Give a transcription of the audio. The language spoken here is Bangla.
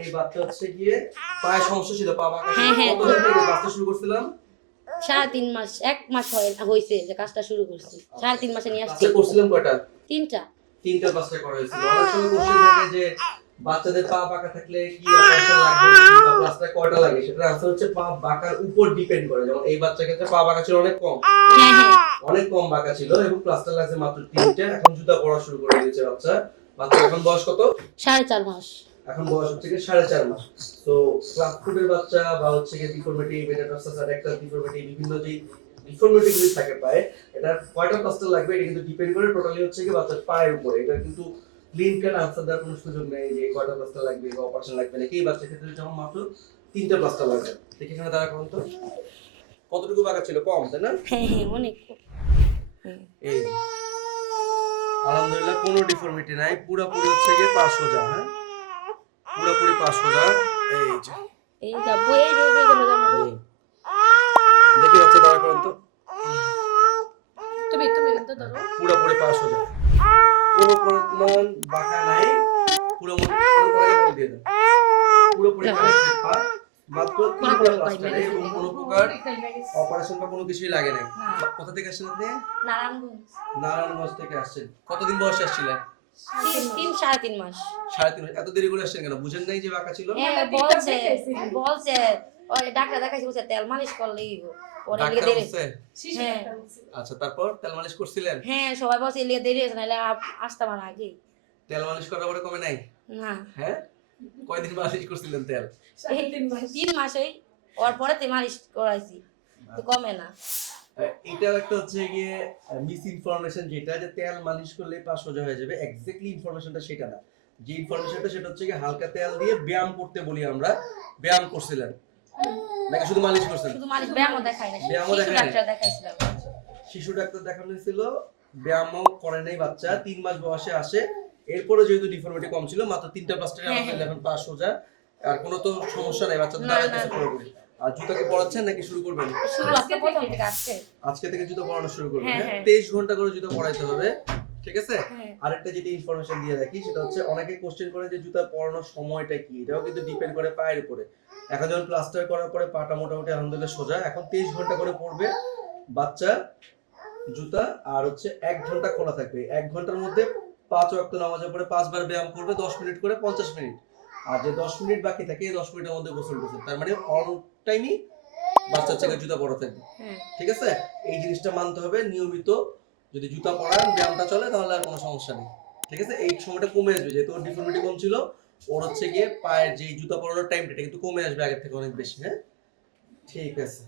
এই বাচ্চা হচ্ছে গিয়ে পায়ে সমস্যা ছিল পা বাঁকা হ্যাঁ, হ্যাঁ। কত দিন থেকে বাচ্চা শুরু করছিলাম? সাড়ে তিন মাস এক মাস হয়েছে যে কাজটা শুরু করছি। সাড়ে তিন মাসে নিয়ে আসছি। করছিলাম কয়টা? তিনটা। তিনটা বাচ্চা করা হয়েছিল। অনেক সময় কোশ্চেন থাকে যে বাচ্চাদের পা বাঁকা থাকলে কি অপারেশন লাগবে? বা প্লাস্টার কয়টা লাগে? আনসার হচ্ছে পা বাঁকার উপর ডিপেন্ড করে। যেমন এই বাচ্চার ক্ষেত্রে পা বাঁকা ছিল অনেক কম। হ্যাঁ হ্যাঁ। অনেক কম বাঁকা ছিল এবং প্লাস্টার লাগছে মাত্র তিনটে। এখন জুতা পড়া শুরু করে দিয়েছে বাচ্চা। বাচ্চা এখন বয়স কত? সাড়ে চার মাস। এখন বয়স হচ্ছে গিয়ে সাড়ে চার মাস। তো ক্লাস ফুডের বাচ্চা বা হচ্ছে গিয়ে ডিফর্মিটি মেটাটাসাস একটা ডিফর্মিটি বিভিন্ন যে ডিফর্মিটি গুলি থাকে পায়ে এটা কয়টা লাগবে এটা কিন্তু ডিপেন্ড করে টোটালি হচ্ছে কি বাচ্চার পায়ের উপরে। এটা কিন্তু ক্লিন কাট আনসার দেওয়ার কোনো সুযোগ নেই যে কয়টা প্লাস্টার লাগবে বা অপারেশন লাগবে নাকি। এই বাচ্চার ক্ষেত্রে যেমন মাত্র তিনটা প্লাস্টার লাগবে। দেখি এখানে দাঁড়া করুন তো। কতটুকু বাঁকা ছিল? কম তাই না? হ্যাঁ হ্যাঁ অনেক হুম। এই আলহামদুলিল্লাহ কোনো ডিফর্মিটি নাই পুরোপুরি হচ্ছে গিয়ে পা সোজা হ্যাঁ? পুরোপুরি পা সোজা এই যে। এই যাব এই। দেখি হচ্ছে দাঁড়া করুন তো। তুমি তুমি পুরোপুরি পা সোজা কোনো পরিমাণ বাঁকা নাই পুরো মন পুরোপুরি বল দিয়ে দেন পুরোপুরি কানেক্টেড পা মাত্র তিনটা প্লাস্টার এবং কোনো প্রকার অপারেশন বা কোনো কিছুই লাগে নাই। কোথা থেকে আসছেন আপনি? নারায়ণগঞ্জ। নারায়ণগঞ্জ থেকে আসছেন। কতদিন বয়সে আসছিলেন? তিন তিন সাড়ে তিন মাস। সাড়ে তিন মাস। এত দেরি করে আসছেন কেন? বুঝেন নাই যে বাঁকা ছিল? হ্যাঁ বলছে বলছে ওই ডাক্তার দেখাইছে বলছে তেল মালিশ করলেই ওরা লিগে দেরি। হ্যাঁ। আচ্ছা তারপর তেল মালিশ করছিলেন? হ্যাঁ সবাই বলছে দেরি হয়েছে নাহলে আসতাম আর আগে। তেল মালিশ করার পরে কমে নাই? না। হ্যাঁ? কয়দিন মালিশ করছিলেন তেল? তিন মাস। ওর পরে তে মালিশ করাইছি তো কমে না। একটা হচ্ছে গিয়ে মিস ইনফরমেশন যেটা যে তেল মালিশ করলে পা সোজা হয়ে যাবে এক্স্যাক্টলি ইনফরমেশনটা সেটা না। যে ইনফরমেশনটা সেটা হচ্ছে গিয়ে হালকা তেল দিয়ে ব্যায়াম করতে বলি আমরা ব্যায়াম করছিলেন। নাকি শুধু মালিশ করছিলেন? শুধু মালিশ ব্যায়ামও দেখাই না ব্যায়ামও ডাক্তার দেখাইছিলাম শিশু ডাক্তার দেখানো হয়েছিল ব্যায়ামও করে নাই বাচ্চা তিন মাস বয়সে আসে এরপরে যেহেতু ডিফর্মিটি কম ছিল মাত্র তিনটা প্লাস্টারে হ্যাঁ, আমাদের এখন পা সোজা। আর কোনো তো সমস্যা নাই দাঁড়াইতেছে না। পুরোপুরি আর জুতাকে পড়াচ্ছেন নাকি শুরু করবেন? শুরু আজকে থেকে আসছে আজকে থেকে জুতো পড়ানো শুরু করবেন হ্যাঁ, হ্যাঁ? হ্যাঁ। তেইশ ঘণ্টা করে জুতো পড়াইতে হবে ঠিক আছে? হ্যাঁ। আরেকটা যেটা ইনফরমেশন দিয়ে রাখি সেটা হচ্ছে অনেকে কোশ্চেন করে যে জুতা পরানোর সময়টা কি? এটাও কিন্তু ডিপেন্ড করে পায়ের উপরে। এখন যখন প্লাস্টার করার পরে পাটা মোটামুটি আলহামদুলিল্লাহ সোজা। এখন তেইশ ঘণ্টা করে পড়বে বাচ্চা জুতা আর হচ্ছে এক ঘণ্টা খোলা থাকবে। এক ঘণ্টার মধ্যে পাঁচ ওয়াক্ত নামাজের পরে পাঁচবার ব্যায়াম করবে দশ মিনিট করে পঞ্চাশ মিনিট। আর যে দশ মিনিট বাকি থাকে এই দশ মিনিটের মধ্যে গোসল গোসল তার মানে অল টাইমই বাচ্চার থেকে জুতা পরা থাকবে। হ্যাঁ। ঠিক আছে? এই জিনিসটা মানতে হবে। নিয়মিত যদি জুতা পরান ব্যায়ামটা চলে তাহলে আর কোনো সমস্যা নেই। ঠিক আছে? এই সময়টা কমে আসবে। যেহেতু ওর ডিফর্মিটি কম ছিল ওর হচ্ছে গিয়ে পায়ের যে জুতা পরানোর টাইমটা এটা কিন্তু কমে আসবে আগের থেকে অনেক বেশি হ্যাঁ? ঠিক আছে।